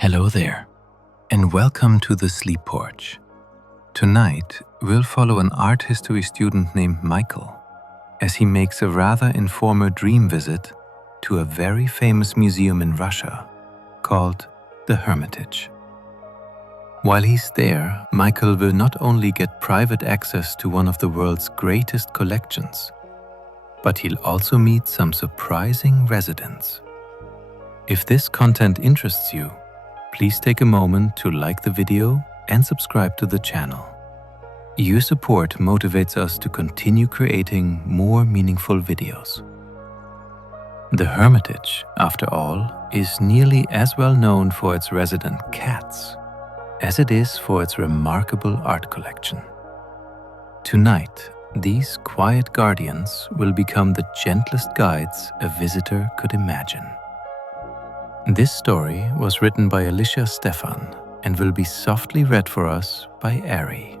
Hello there, and welcome to the Sleep Porch. Tonight, we'll follow an art history student named Michael as he makes a rather informal dream visit to a very famous museum in Russia called the Hermitage. While he's there, Michael will not only get private access to one of the world's greatest collections, but he'll also meet some surprising residents. If this content interests you, please take a moment to like the video and subscribe to the channel. Your support motivates us to continue creating more meaningful videos. The Hermitage, after all, is nearly as well known for its resident cats as it is for its remarkable art collection. Tonight, these quiet guardians will become the gentlest guides a visitor could imagine. This story was written by Alicia Steffann and will be softly read for us by Arif.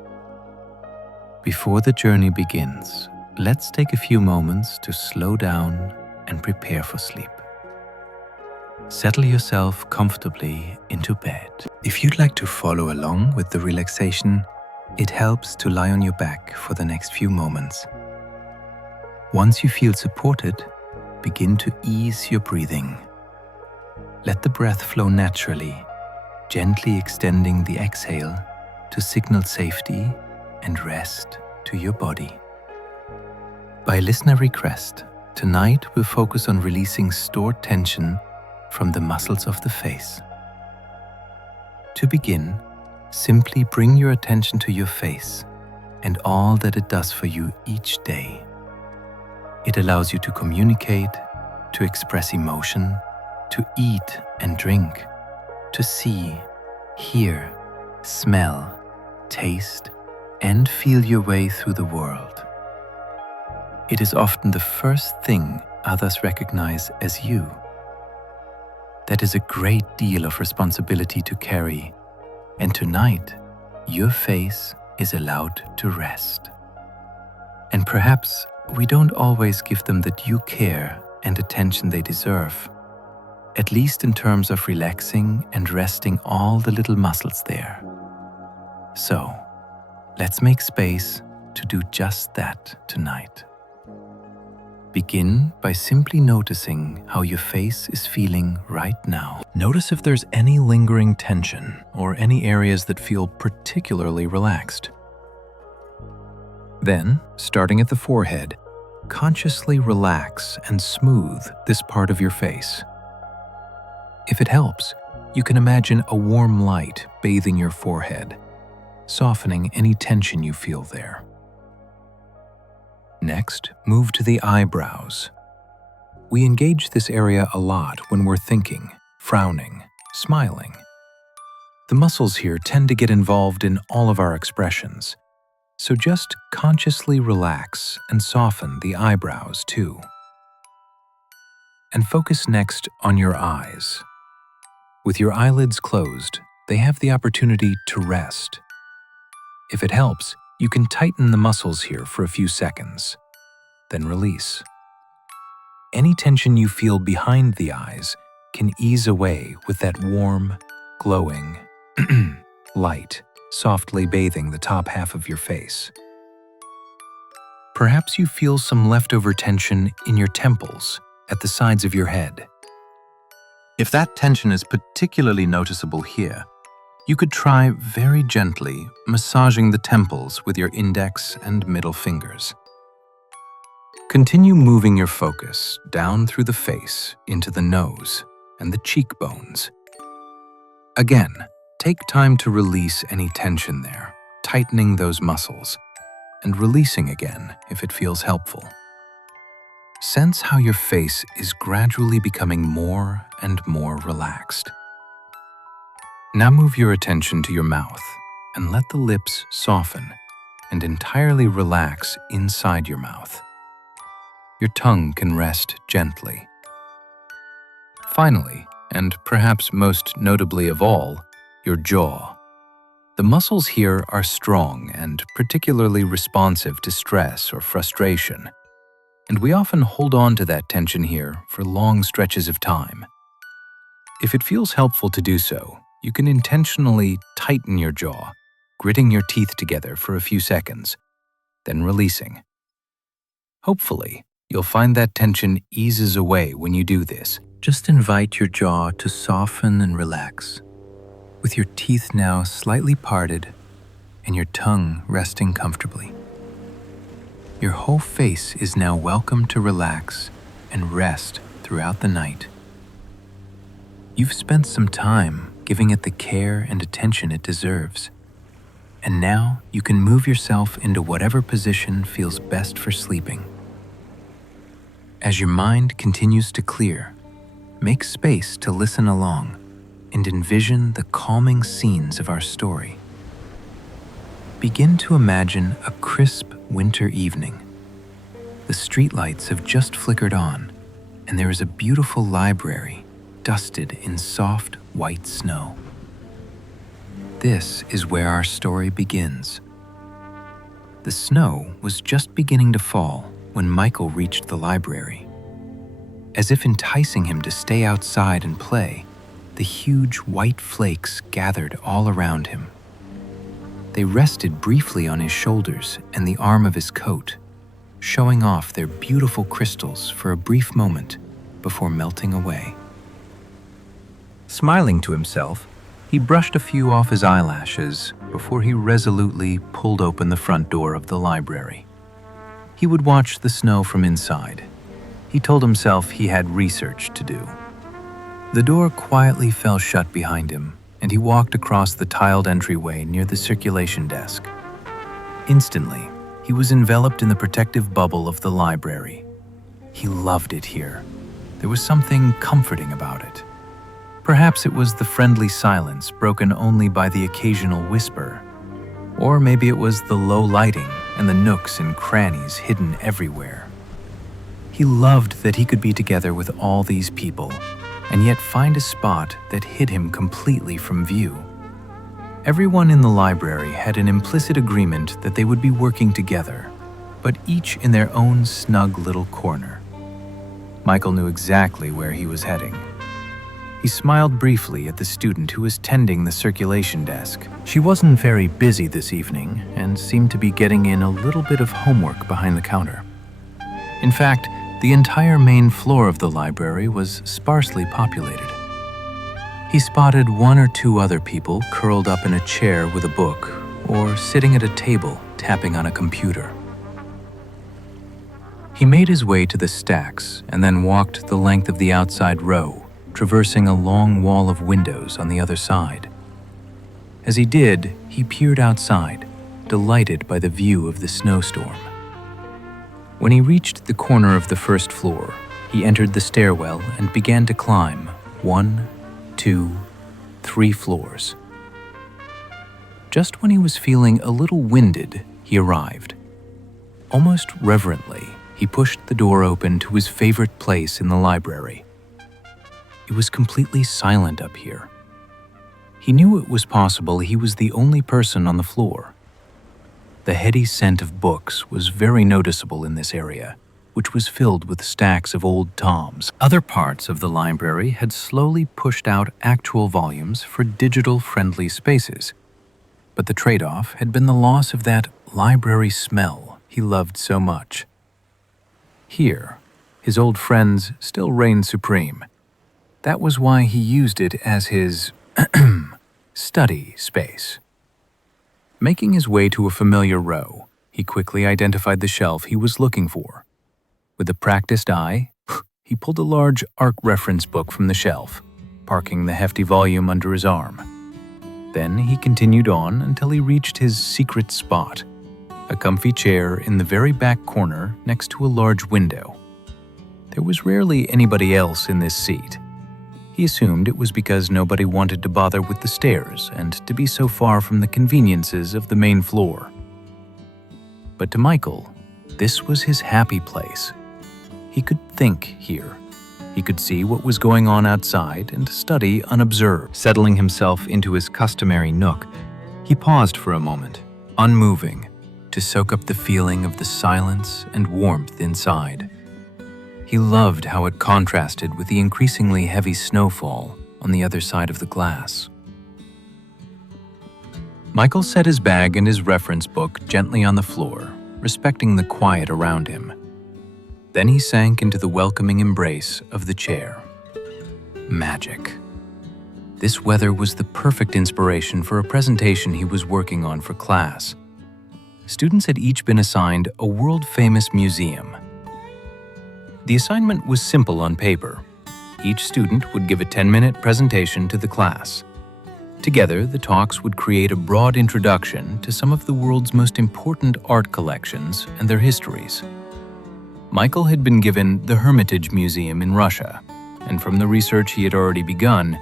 Before the journey begins, let's take a few moments to slow down and prepare for sleep. Settle yourself comfortably into bed. If you'd like to follow along with the relaxation, it helps to lie on your back for the next few moments. Once you feel supported, begin to ease your breathing. Let the breath flow naturally, gently extending the exhale to signal safety and rest to your body. By listener request, tonight we'll focus on releasing stored tension from the muscles of the face. To begin, simply bring your attention to your face and all that it does for you each day. It allows you to communicate, to express emotion, to eat and drink, to see, hear, smell, taste, and feel your way through the world. It is often the first thing others recognize as you. That is a great deal of responsibility to carry, and tonight, your face is allowed to rest. And perhaps we don't always give them the due care and attention they deserve, at least in terms of relaxing and resting all the little muscles there. So, let's make space to do just that tonight. Begin by simply noticing how your face is feeling right now. Notice if there's any lingering tension or any areas that feel particularly relaxed. Then, starting at the forehead, consciously relax and smooth this part of your face. If it helps, you can imagine a warm light bathing your forehead, softening any tension you feel there. Next, move to the eyebrows. We engage this area a lot when we're thinking, frowning, smiling. The muscles here tend to get involved in all of our expressions, so just consciously relax and soften the eyebrows too. And focus next on your eyes. With your eyelids closed, they have the opportunity to rest. If it helps, you can tighten the muscles here for a few seconds, then release. Any tension you feel behind the eyes can ease away with that warm, glowing light softly bathing the top half of your face. Perhaps you feel some leftover tension in your temples at the sides of your head. If that tension is particularly noticeable here, you could try very gently massaging the temples with your index and middle fingers. Continue moving your focus down through the face into the nose and the cheekbones. Again, take time to release any tension there, tightening those muscles, and releasing again if it feels helpful. Sense how your face is gradually becoming more and more relaxed. Now move your attention to your mouth and let the lips soften and entirely relax inside your mouth. Your tongue can rest gently. Finally, and perhaps most notably of all, your jaw. The muscles here are strong and particularly responsive to stress or frustration, and we often hold on to that tension here for long stretches of time. If it feels helpful to do so, you can intentionally tighten your jaw, gritting your teeth together for a few seconds, then releasing. Hopefully, you'll find that tension eases away when you do this. Just invite your jaw to soften and relax, with your teeth now slightly parted and your tongue resting comfortably. Your whole face is now welcome to relax and rest throughout the night. You've spent some time giving it the care and attention it deserves, and now you can move yourself into whatever position feels best for sleeping. As your mind continues to clear, make space to listen along and envision the calming scenes of our story. Begin to imagine a crisp winter evening. The streetlights have just flickered on, and there is a beautiful library dusted in soft white snow. This is where our story begins. The snow was just beginning to fall when Michael reached the library. As if enticing him to stay outside and play, the huge white flakes gathered all around him. They rested briefly on his shoulders and the arm of his coat, showing off their beautiful crystals for a brief moment before melting away. Smiling to himself, he brushed a few off his eyelashes before he resolutely pulled open the front door of the library. He would watch the snow from inside. He told himself he had research to do. The door quietly fell shut behind him, and he walked across the tiled entryway near the circulation desk. Instantly, he was enveloped in the protective bubble of the library. He loved it here. There was something comforting about it. Perhaps it was the friendly silence broken only by the occasional whisper. Or maybe it was the low lighting and the nooks and crannies hidden everywhere. He loved that he could be together with all these people, and yet find a spot that hid him completely from view. Everyone in the library had an implicit agreement that they would be working together, but each in their own snug little corner. Michael knew exactly where he was heading. He smiled briefly at the student who was tending the circulation desk. She wasn't very busy this evening and seemed to be getting in a little bit of homework behind the counter. In fact, the entire main floor of the library was sparsely populated. He spotted one or two other people curled up in a chair with a book or sitting at a table tapping on a computer. He made his way to the stacks and then walked the length of the outside row, traversing a long wall of windows on the other side. As he did, he peered outside, delighted by the view of the snowstorm. When he reached the corner of the first floor, he entered the stairwell and began to climb 1, 2, 3 floors. Just when he was feeling a little winded, he arrived. Almost reverently, he pushed the door open to his favorite place in the library. It was completely silent up here. He knew it was possible he was the only person on the floor. The heady scent of books was very noticeable in this area, which was filled with stacks of old tomes. Other parts of the library had slowly pushed out actual volumes for digital-friendly spaces, but the trade-off had been the loss of that library smell he loved so much. Here, his old friends still reigned supreme. That was why he used it as his study space. Making his way to a familiar row, he quickly identified the shelf he was looking for. With a practiced eye, he pulled a large ARC reference book from the shelf, parking the hefty volume under his arm. Then he continued on until he reached his secret spot, a comfy chair in the very back corner next to a large window. There was rarely anybody else in this seat. He assumed it was because nobody wanted to bother with the stairs and to be so far from the conveniences of the main floor. But to Michael, this was his happy place. He could think here. He could see what was going on outside and study unobserved. Settling himself into his customary nook, he paused for a moment, unmoving, to soak up the feeling of the silence and warmth inside. He loved how it contrasted with the increasingly heavy snowfall on the other side of the glass. Michael set his bag and his reference book gently on the floor, respecting the quiet around him. Then he sank into the welcoming embrace of the chair. Magic. This weather was the perfect inspiration for a presentation he was working on for class. Students had each been assigned a world-famous museum. The assignment was simple on paper. Each student would give a 10-minute presentation to the class. Together, the talks would create a broad introduction to some of the world's most important art collections and their histories. Michael had been given the Hermitage Museum in Russia, and from the research he had already begun,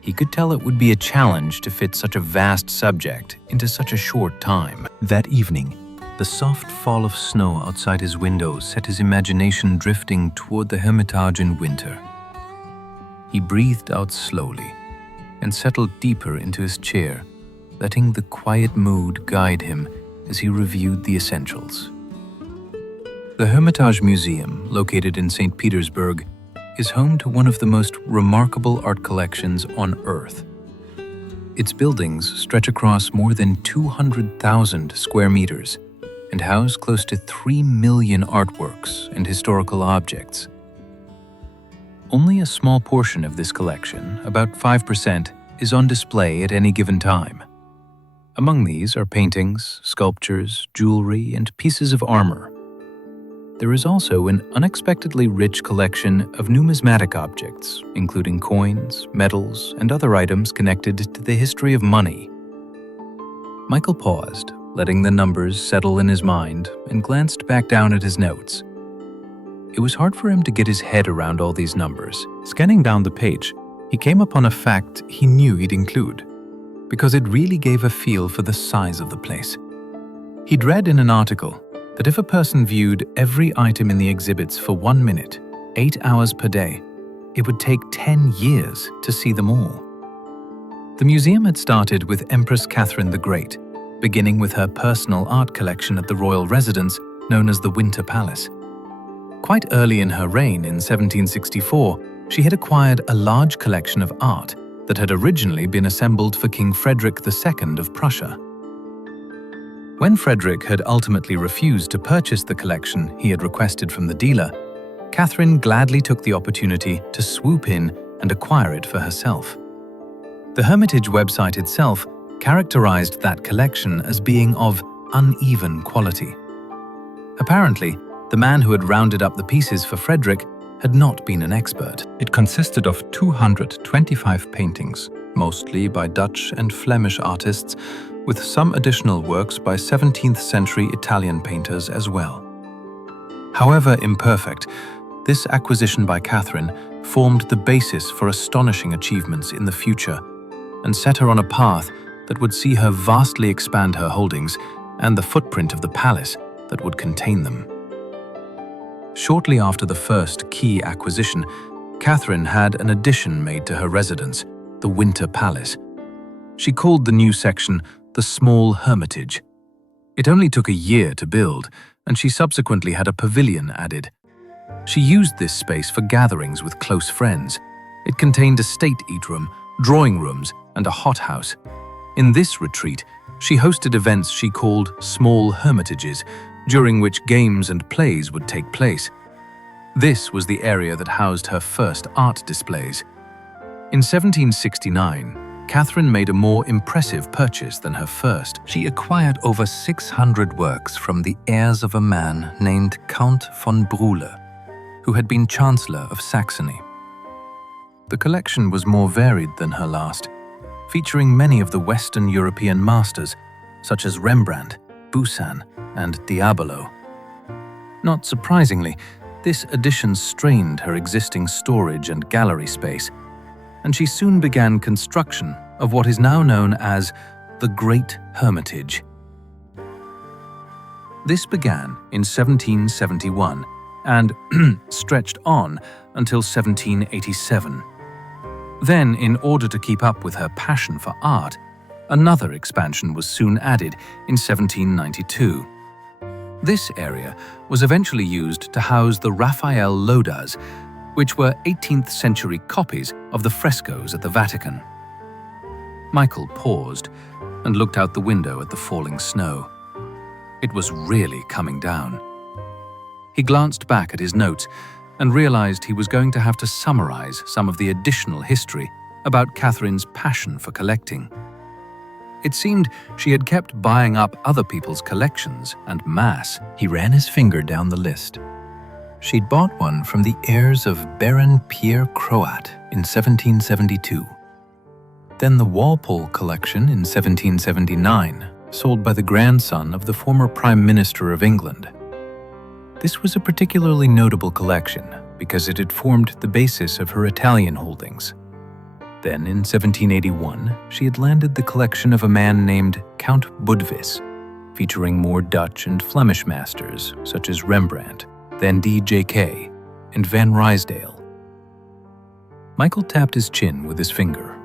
he could tell it would be a challenge to fit such a vast subject into such a short time. That evening, the soft fall of snow outside his window set his imagination drifting toward the Hermitage in winter. He breathed out slowly and settled deeper into his chair, letting the quiet mood guide him as he reviewed the essentials. The Hermitage Museum, located in St. Petersburg, is home to one of the most remarkable art collections on Earth. Its buildings stretch across more than 200,000 square meters and house close to 3 million artworks and historical objects. Only a small portion of this collection, about 5%, is on display at any given time. Among these are paintings, sculptures, jewelry, and pieces of armor. There is also an unexpectedly rich collection of numismatic objects, including coins, medals, and other items connected to the history of money. Michael paused, letting the numbers settle in his mind, and glanced back down at his notes. It was hard for him to get his head around all these numbers. Scanning down the page, he came upon a fact he knew he'd include, because it really gave a feel for the size of the place. He'd read in an article that if a person viewed every item in the exhibits for 1 minute, 8 hours per day, it would take 10 years to see them all. The museum had started with Empress Catherine the Great, beginning with her personal art collection at the royal residence known as the Winter Palace. Quite early in her reign in 1764, she had acquired a large collection of art that had originally been assembled for King Frederick II of Prussia. When Frederick had ultimately refused to purchase the collection he had requested from the dealer, Catherine gladly took the opportunity to swoop in and acquire it for herself. The Hermitage website itself characterized that collection as being of uneven quality. Apparently, the man who had rounded up the pieces for Frederick had not been an expert. It consisted of 225 paintings, mostly by Dutch and Flemish artists, with some additional works by 17th century Italian painters as well. However imperfect, this acquisition by Catherine formed the basis for astonishing achievements in the future and set her on a path that would see her vastly expand her holdings and the footprint of the palace that would contain them. Shortly after the first key acquisition, Catherine had an addition made to her residence, the Winter Palace. She called the new section the Small Hermitage. It only took a year to build, and she subsequently had a pavilion added. She used this space for gatherings with close friends. It contained a state eat room, drawing rooms, and a hothouse. In this retreat, she hosted events she called small hermitages, during which games and plays would take place. This was the area that housed her first art displays. In 1769, Catherine made a more impressive purchase than her first. She acquired over 600 works from the heirs of a man named Count von Brühle, who had been Chancellor of Saxony. The collection was more varied than her last, featuring many of the Western European masters, such as Rembrandt, Poussin, and Diabolo. Not surprisingly, this addition strained her existing storage and gallery space, and she soon began construction of what is now known as the Great Hermitage. This began in 1771 and stretched on until 1787. Then, in order to keep up with her passion for art, another expansion was soon added in 1792. This area was eventually used to house the Raphael Lodas, which were 18th century copies of the frescoes at the Vatican. Michael paused, and looked out the window at the falling snow. It was really coming down. He glanced back at his notes and realized he was going to have to summarize some of the additional history about Catherine's passion for collecting. It seemed she had kept buying up other people's collections en masse. He ran his finger down the list. She'd bought one from the heirs of Baron Pierre Croat in 1772. Then the Walpole collection in 1779, sold by the grandson of the former Prime Minister of England. This was a particularly notable collection because it had formed the basis of her Italian holdings. Then, in 1781, she had landed the collection of a man named Count Budvis, featuring more Dutch and Flemish masters such as Rembrandt, Van D.J.K., and Van Rysdale. Michael tapped his chin with his finger.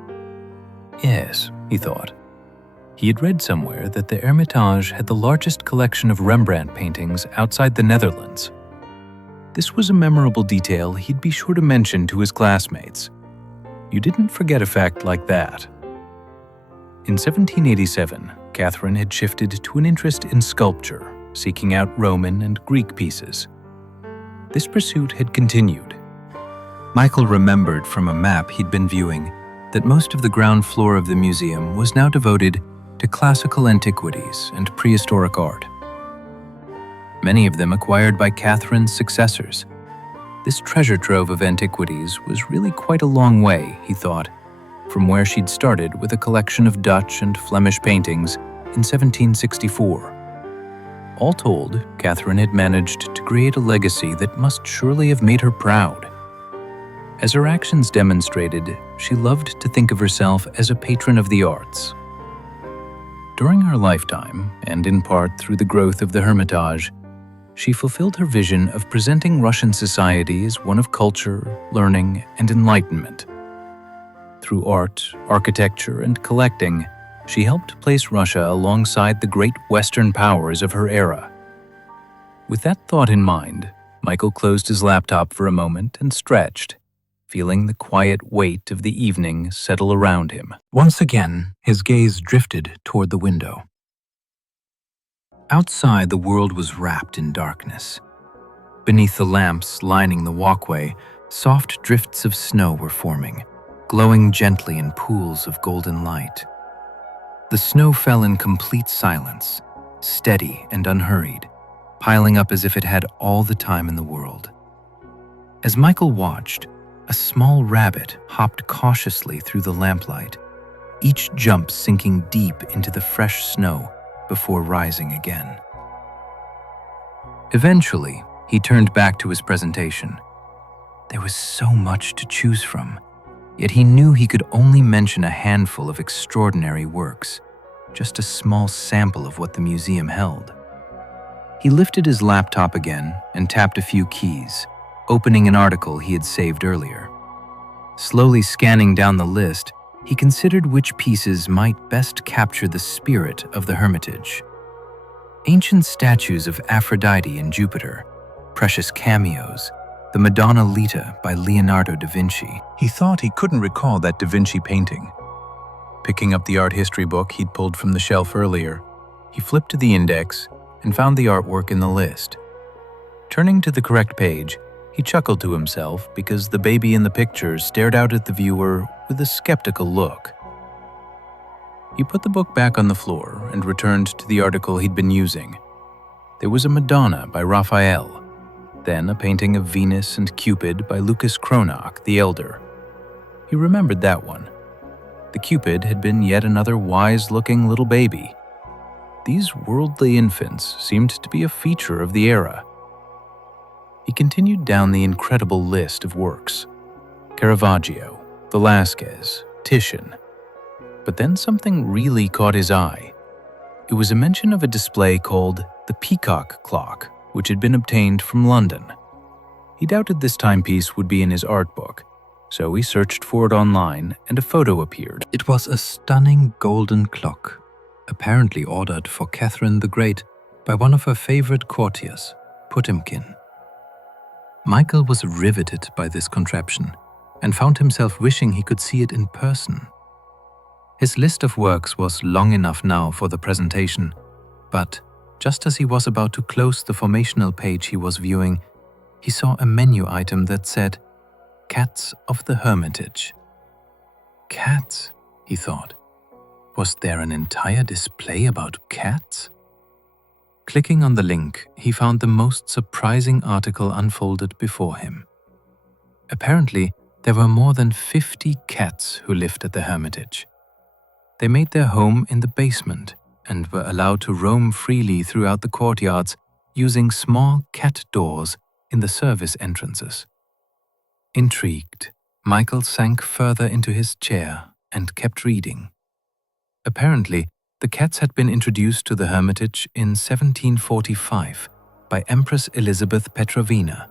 Yes, he thought. He had read somewhere that the Hermitage had the largest collection of Rembrandt paintings outside the Netherlands. This was a memorable detail he'd be sure to mention to his classmates. You didn't forget a fact like that. In 1787, Catherine had shifted to an interest in sculpture, seeking out Roman and Greek pieces. This pursuit had continued. Michael remembered from a map he'd been viewing that most of the ground floor of the museum was now devoted to classical antiquities and prehistoric art. Many of them acquired by Catherine's successors. This treasure trove of antiquities was really quite a long way, he thought, from where she'd started with a collection of Dutch and Flemish paintings in 1764. All told, Catherine had managed to create a legacy that must surely have made her proud. As her actions demonstrated, she loved to think of herself as a patron of the arts. During her lifetime, and in part through the growth of the Hermitage, she fulfilled her vision of presenting Russian society as one of culture, learning, and enlightenment. Through art, architecture, and collecting, she helped place Russia alongside the great Western powers of her era. With that thought in mind, Michael closed his laptop for a moment and stretched, feeling the quiet weight of the evening settle around him. Once again, his gaze drifted toward the window. Outside, the world was wrapped in darkness. Beneath the lamps lining the walkway, soft drifts of snow were forming, glowing gently in pools of golden light. The snow fell in complete silence, steady and unhurried, piling up as if it had all the time in the world. As Michael watched, a small rabbit hopped cautiously through the lamplight, each jump sinking deep into the fresh snow before rising again. Eventually, he turned back to his presentation. There was so much to choose from, yet he knew he could only mention a handful of extraordinary works, just a small sample of what the museum held. He lifted his laptop again and tapped a few keys, opening an article he had saved earlier. Slowly scanning down the list, he considered which pieces might best capture the spirit of the Hermitage. Ancient statues of Aphrodite and Jupiter, precious cameos, the Madonna Lita by Leonardo da Vinci. He thought he couldn't recall that Da Vinci painting. Picking up the art history book he'd pulled from the shelf earlier, he flipped to the index and found the artwork in the list. Turning to the correct page, he chuckled to himself because the baby in the picture stared out at the viewer with a skeptical look. He put the book back on the floor and returned to the article he'd been using. There was a Madonna by Raphael, then a painting of Venus and Cupid by Lucas Cranach the Elder. He remembered that one. The Cupid had been yet another wise-looking little baby. These worldly infants seemed to be a feature of the era. He continued down the incredible list of works. Caravaggio, Velázquez, Titian. But then something really caught his eye. It was a mention of a display called the Peacock Clock, which had been obtained from London. He doubted this timepiece would be in his art book, so he searched for it online and a photo appeared. It was a stunning golden clock, apparently ordered for Catherine the Great by one of her favorite courtiers, Potemkin. Michael was riveted by this contraption and found himself wishing he could see it in person. His list of works was long enough now for the presentation, but just as he was about to close the formational page he was viewing, he saw a menu item that said, "Cats of the Hermitage." Cats, he thought. Was there an entire display about cats? Clicking on the link, he found the most surprising article unfolded before him. Apparently, there were more than 50 cats who lived at the Hermitage. They made their home in the basement and were allowed to roam freely throughout the courtyards using small cat doors in the service entrances. Intrigued, Michael sank further into his chair and kept reading. Apparently, the cats had been introduced to the Hermitage in 1745 by Empress Elizabeth Petrovina,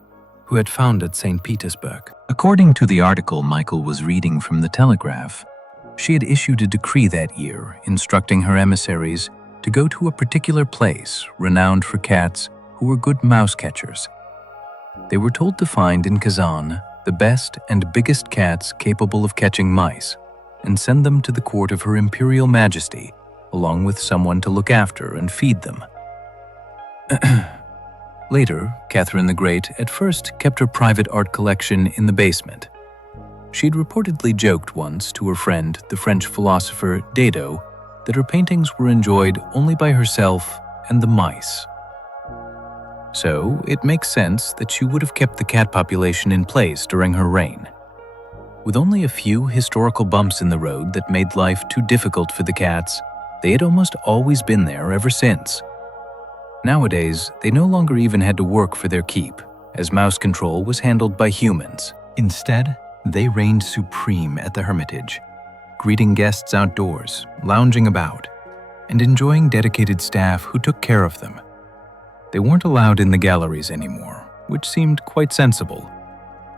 who had founded St. Petersburg. According to the article Michael was reading from the Telegraph, she had issued a decree that year instructing her emissaries to go to a particular place renowned for cats who were good mouse catchers. They were told to find in Kazan the best and biggest cats capable of catching mice and send them to the court of Her Imperial Majesty, along with someone to look after and feed them. Later, Catherine the Great at first kept her private art collection in the basement. She'd reportedly joked once to her friend, the French philosopher Dado, that her paintings were enjoyed only by herself and the mice. So, it makes sense that she would have kept the cat population in place during her reign. With only a few historical bumps in the road that made life too difficult for the cats, they had almost always been there ever since. Nowadays, they no longer even had to work for their keep, as mouse control was handled by humans. Instead, they reigned supreme at the Hermitage, greeting guests outdoors, lounging about, and enjoying dedicated staff who took care of them. They weren't allowed in the galleries anymore, which seemed quite sensible,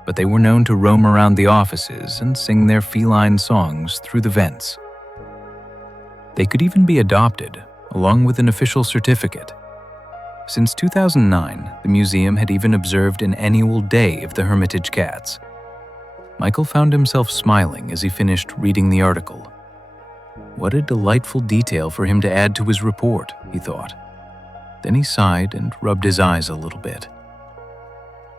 but they were known to roam around the offices and sing their feline songs through the vents. They could even be adopted, along with an official certificate. Since 2009, the museum had even observed an annual Day of the Hermitage Cats. Michael found himself smiling as he finished reading the article. What a delightful detail for him to add to his report, he thought. Then he sighed and rubbed his eyes a little bit.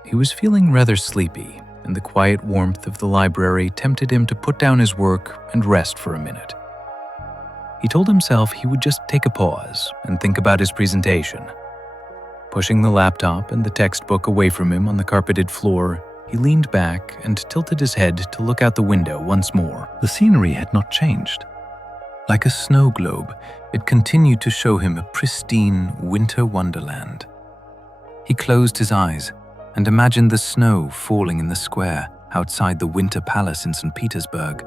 He was feeling rather sleepy, and the quiet warmth of the library tempted him to put down his work and rest for a minute. He told himself he would just take a pause and think about his presentation. Pushing the laptop and the textbook away from him on the carpeted floor, he leaned back and tilted his head to look out the window once more. The scenery had not changed. Like a snow globe, it continued to show him a pristine winter wonderland. He closed his eyes and imagined the snow falling in the square outside the Winter Palace in St. Petersburg.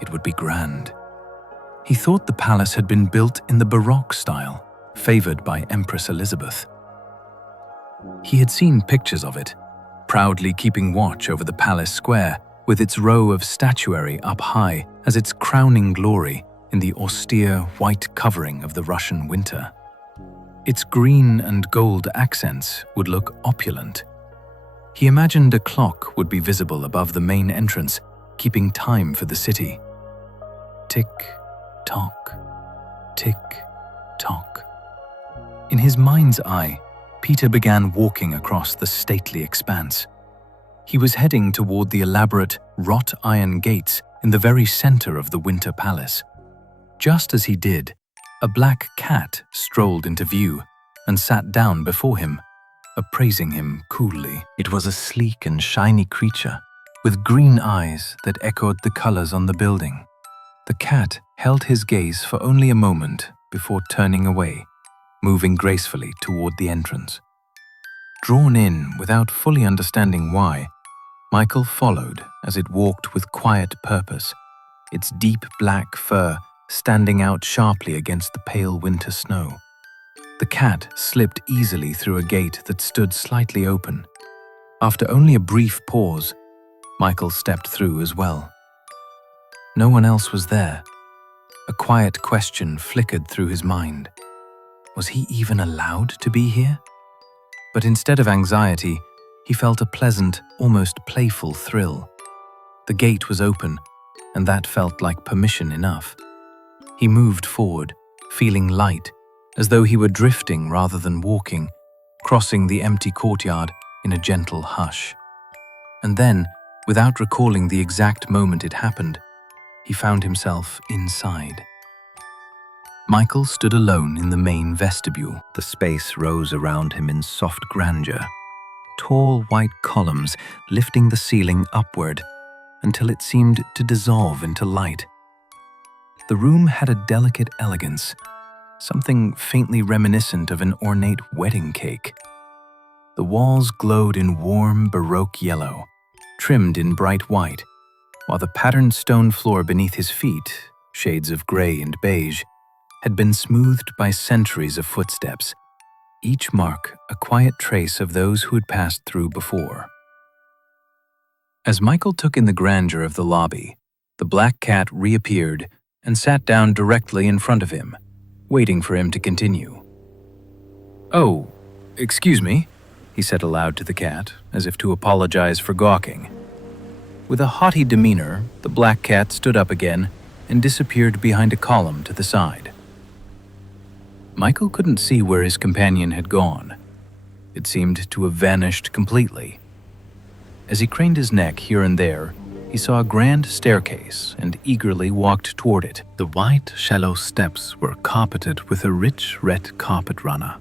It would be grand. He thought the palace had been built in the Baroque style, favored by Empress Elizabeth. He had seen pictures of it, proudly keeping watch over the palace square with its row of statuary up high as its crowning glory in the austere white covering of the Russian winter. Its green and gold accents would look opulent. He imagined a clock would be visible above the main entrance, keeping time for the city. Tick-tock, tick-tock. In his mind's eye, Peter began walking across the stately expanse. He was heading toward the elaborate wrought iron gates in the very center of the Winter Palace. Just as he did, a black cat strolled into view and sat down before him, appraising him coolly. It was a sleek and shiny creature with green eyes that echoed the colors on the building. The cat held his gaze for only a moment before turning away, moving gracefully toward the entrance. Drawn in without fully understanding why, Michael followed as it walked with quiet purpose, its deep black fur standing out sharply against the pale winter snow. The cat slipped easily through a gate that stood slightly open. After only a brief pause, Michael stepped through as well. No one else was there. A quiet question flickered through his mind. Was he even allowed to be here? But instead of anxiety, he felt a pleasant, almost playful thrill. The gate was open, and that felt like permission enough. He moved forward, feeling light, as though he were drifting rather than walking, crossing the empty courtyard in a gentle hush. And then, without recalling the exact moment it happened, he found himself inside. Michael stood alone in the main vestibule. The space rose around him in soft grandeur, tall white columns lifting the ceiling upward until it seemed to dissolve into light. The room had a delicate elegance, something faintly reminiscent of an ornate wedding cake. The walls glowed in warm Baroque yellow, trimmed in bright white, while the patterned stone floor beneath his feet, shades of gray and beige, had been smoothed by centuries of footsteps, each mark a quiet trace of those who had passed through before. As Michael took in the grandeur of the lobby, the black cat reappeared and sat down directly in front of him, waiting for him to continue. "Oh, excuse me," he said aloud to the cat, as if to apologize for gawking. With a haughty demeanor, the black cat stood up again and disappeared behind a column to the side. Michael couldn't see where his companion had gone. It seemed to have vanished completely. As he craned his neck here and there, he saw a grand staircase and eagerly walked toward it. The white, shallow steps were carpeted with a rich red carpet runner.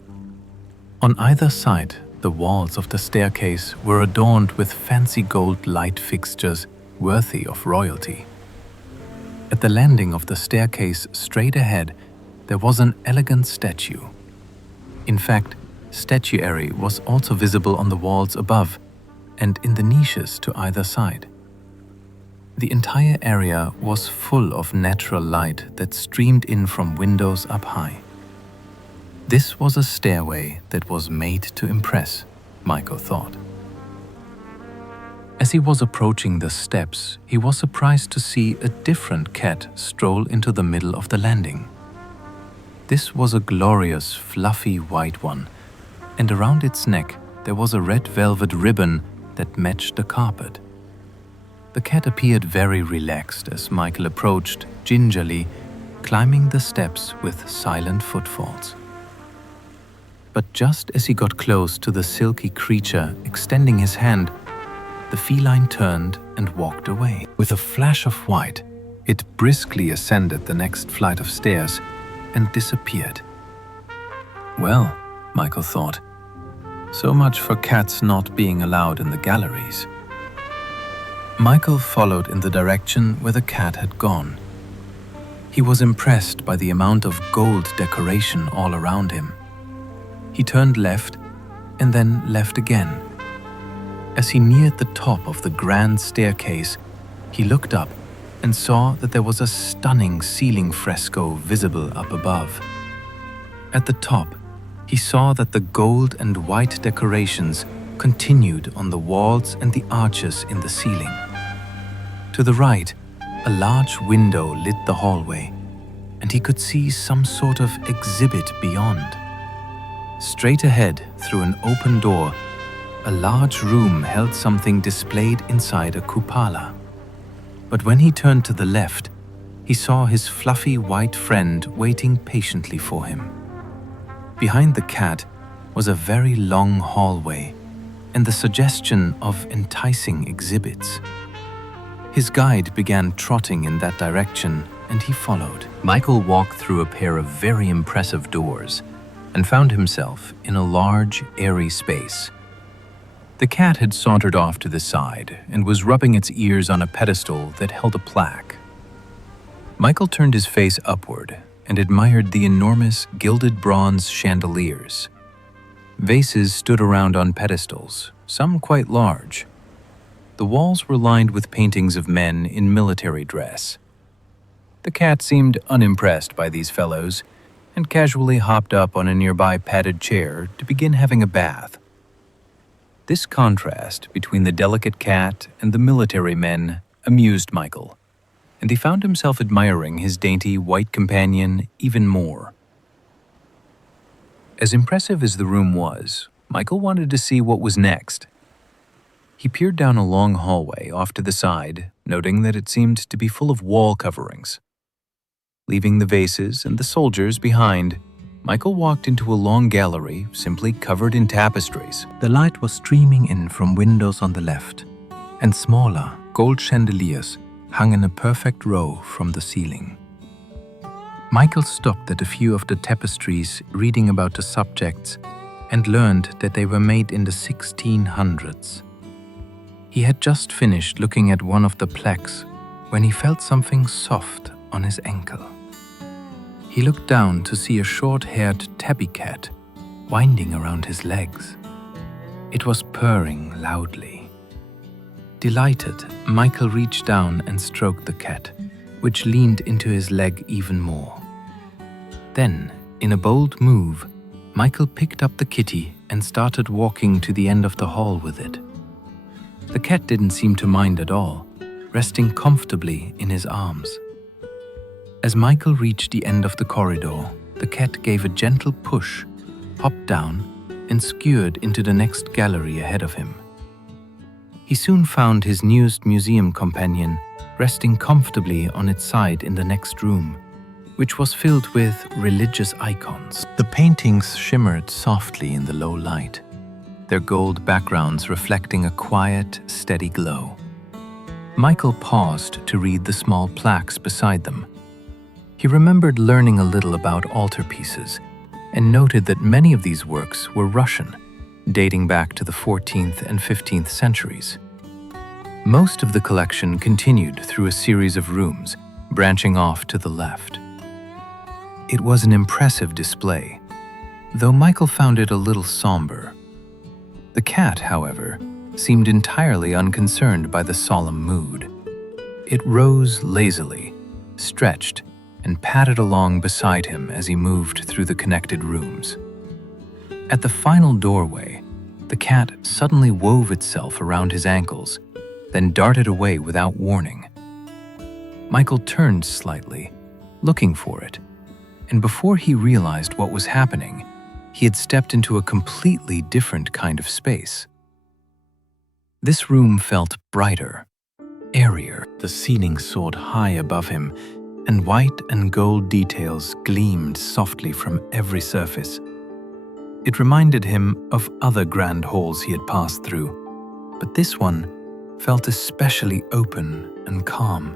On either side, the walls of the staircase were adorned with fancy gold light fixtures worthy of royalty. At the landing of the staircase straight ahead, there was an elegant statue. In fact, statuary was also visible on the walls above and in the niches to either side. The entire area was full of natural light that streamed in from windows up high. This was a stairway that was made to impress, Michael thought. As he was approaching the steps, he was surprised to see a different cat stroll into the middle of the landing. This was a glorious, fluffy white one, and around its neck there was a red velvet ribbon that matched the carpet. The cat appeared very relaxed as Michael approached, gingerly, climbing the steps with silent footfalls. But just as he got close to the silky creature extending his hand, the feline turned and walked away. With a flash of white, it briskly ascended the next flight of stairs and disappeared. Well, Michael thought, so much for cats not being allowed in the galleries. Michael followed in the direction where the cat had gone. He was impressed by the amount of gold decoration all around him. He turned left and then left again. As he neared the top of the grand staircase, he looked up and saw that there was a stunning ceiling fresco visible up above. At the top, he saw that the gold and white decorations continued on the walls and the arches in the ceiling. To the right, a large window lit the hallway, and he could see some sort of exhibit beyond. Straight ahead, through an open door, a large room held something displayed inside a kupala. But when he turned to the left, he saw his fluffy white friend waiting patiently for him. Behind the cat was a very long hallway and the suggestion of enticing exhibits. His guide began trotting in that direction and he followed. Michael walked through a pair of very impressive doors and found himself in a large, airy space. The cat had sauntered off to the side and was rubbing its ears on a pedestal that held a plaque. Michael turned his face upward and admired the enormous gilded bronze chandeliers. Vases stood around on pedestals, some quite large. The walls were lined with paintings of men in military dress. The cat seemed unimpressed by these fellows and casually hopped up on a nearby padded chair to begin having a bath. This contrast between the delicate cat and the military men amused Michael, and he found himself admiring his dainty white companion even more. As impressive as the room was, Michael wanted to see what was next. He peered down a long hallway off to the side, noting that it seemed to be full of wall coverings. Leaving the vases and the soldiers behind, Michael walked into a long gallery simply covered in tapestries. The light was streaming in from windows on the left, and smaller gold chandeliers hung in a perfect row from the ceiling. Michael stopped at a few of the tapestries, reading about the subjects, and learned that they were made in the 1600s. He had just finished looking at one of the plaques when he felt something soft on his ankle. He looked down to see a short-haired tabby cat winding around his legs. It was purring loudly. Delighted, Michael reached down and stroked the cat, which leaned into his leg even more. Then, in a bold move, Michael picked up the kitty and started walking to the end of the hall with it. The cat didn't seem to mind at all, resting comfortably in his arms. As Michael reached the end of the corridor, the cat gave a gentle push, hopped down, and skewered into the next gallery ahead of him. He soon found his newest museum companion resting comfortably on its side in the next room, which was filled with religious icons. The paintings shimmered softly in the low light, their gold backgrounds reflecting a quiet, steady glow. Michael paused to read the small plaques beside them. He remembered learning a little about altarpieces and noted that many of these works were Russian, dating back to the 14th and 15th centuries. Most of the collection continued through a series of rooms, branching off to the left. It was an impressive display, though Michael found it a little somber. The cat, however, seemed entirely unconcerned by the solemn mood. It rose lazily, stretched, and padded along beside him as he moved through the connected rooms. At the final doorway, the cat suddenly wove itself around his ankles, then darted away without warning. Michael turned slightly, looking for it, and before he realized what was happening, he had stepped into a completely different kind of space. This room felt brighter, airier. The ceiling soared high above him, and white and gold details gleamed softly from every surface. It reminded him of other grand halls he had passed through, but this one felt especially open and calm.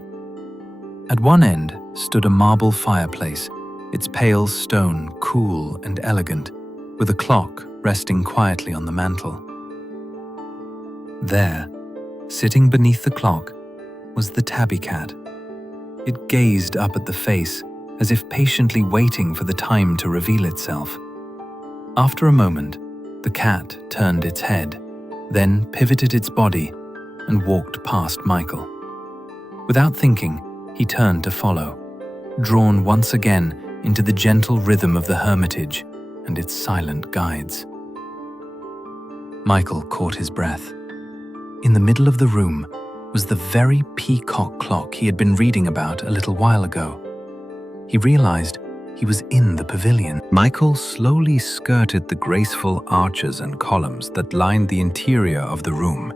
At one end stood a marble fireplace, its pale stone cool and elegant, with a clock resting quietly on the mantel. There, sitting beneath the clock, was the tabby cat. It gazed up at the face, as if patiently waiting for the time to reveal itself. After a moment, the cat turned its head, then pivoted its body and walked past Michael. Without thinking, he turned to follow, drawn once again into the gentle rhythm of the hermitage and its silent guides. Michael caught his breath. In the middle of the room was the very peacock clock he had been reading about a little while ago. He realized he was in the pavilion. Michael slowly skirted the graceful arches and columns that lined the interior of the room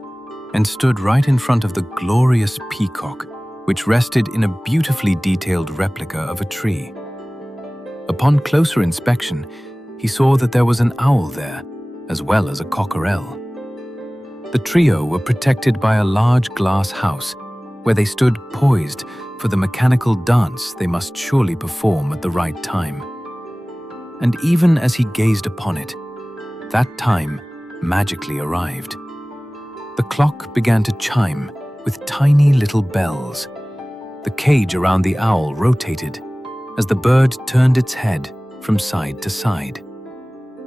and stood right in front of the glorious peacock, which rested in a beautifully detailed replica of a tree. Upon closer inspection, he saw that there was an owl there, as well as a cockerel. The trio were protected by a large glass house, where they stood poised for the mechanical dance they must surely perform at the right time. And even as he gazed upon it, that time magically arrived. The clock began to chime with tiny little bells. The cage around the owl rotated as the bird turned its head from side to side.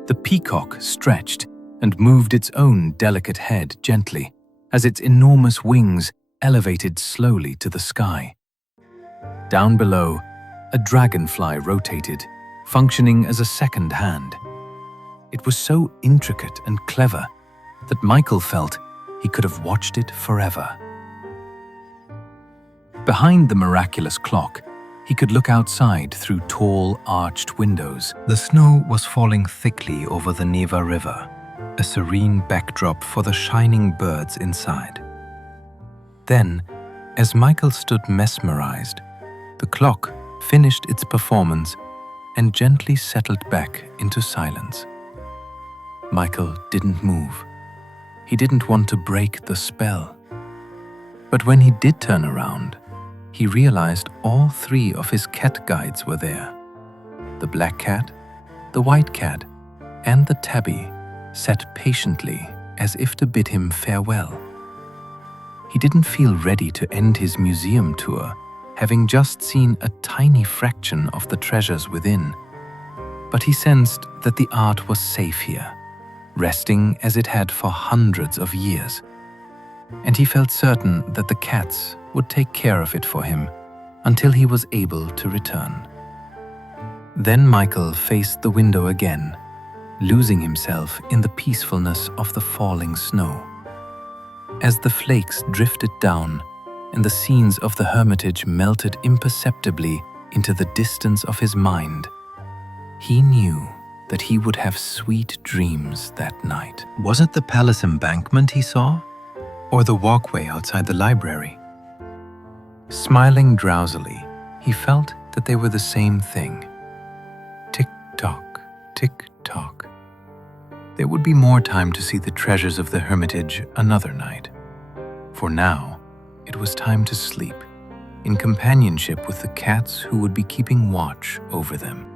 The peacock stretched and moved its own delicate head gently as its enormous wings elevated slowly to the sky. Down below, a dragonfly rotated, functioning as a second hand. It was so intricate and clever that Michael felt he could have watched it forever. Behind the miraculous clock, he could look outside through tall, arched windows. The snow was falling thickly over the Neva River, a serene backdrop for the shining birds inside. Then, As Michael stood mesmerized, the clock finished its performance and gently settled back into silence. Michael didn't move. He didn't want to break the spell. But when he did turn around, he realized all three of his cat guides were there. The black cat, the white cat, and the tabby sat patiently as if to bid him farewell. He didn't feel ready to end his museum tour, having just seen a tiny fraction of the treasures within. But he sensed that the art was safe here, resting as it had for hundreds of years. And he felt certain that the cats would take care of it for him until he was able to return. Then Michael faced the window again, losing himself in the peacefulness of the falling snow. As the flakes drifted down and the scenes of the hermitage melted imperceptibly into the distance of his mind, he knew that he would have sweet dreams that night. Was it the palace embankment he saw? Or the walkway outside the library? Smiling drowsily, he felt that they were the same thing. Tick-tock, tick-tock. There would be more time to see the treasures of the hermitage another night. For now, it was time to sleep, in companionship with the cats who would be keeping watch over them.